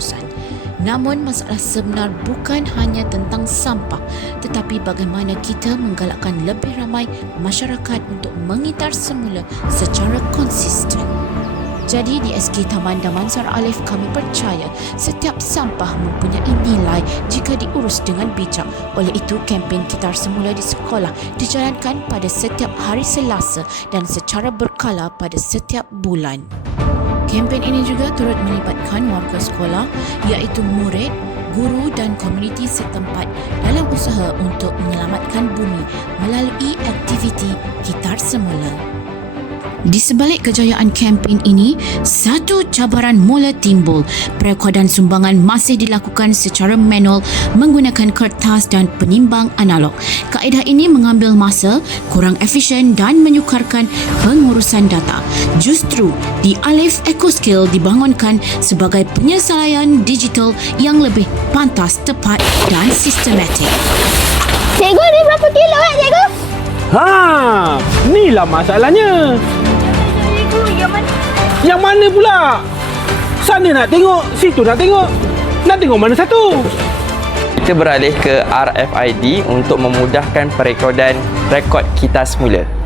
keputusan. Namun masalah sebenar bukan hanya tentang sampah, tetapi bagaimana kita menggalakkan lebih ramai masyarakat untuk mengitar semula secara konsisten. Jadi di SK Taman Damansara Alif kami percaya setiap sampah mempunyai nilai jika diurus dengan bijak. Oleh itu, kempen Kitar Semula di sekolah dijalankan pada setiap hari Selasa dan secara berkala pada setiap bulan. Kempen ini juga turut melibatkan warga sekolah iaitu murid, guru dan komuniti setempat dalam usaha untuk menyelamatkan bumi melalui aktiviti Kitar Semula. Di sebalik kejayaan kempen ini, satu cabaran mula timbul. Perekodan sumbangan masih dilakukan secara manual menggunakan kertas dan penimbang analog. Kaedah ini mengambil masa, kurang efisien dan menyukarkan pengurusan data. Justru, di Alif EcoSkill dibangunkan sebagai penyelesaian digital yang lebih pantas, tepat dan sistematik. Cikgu, ni berapa kilo cikgu? Inilah masalahnya. Cikgu, yang mana? Yang mana pula? Sana nak tengok, situ nak tengok. Nak tengok mana satu? Kita beralih ke RFID untuk memudahkan perekodan rekod Kitar Semula.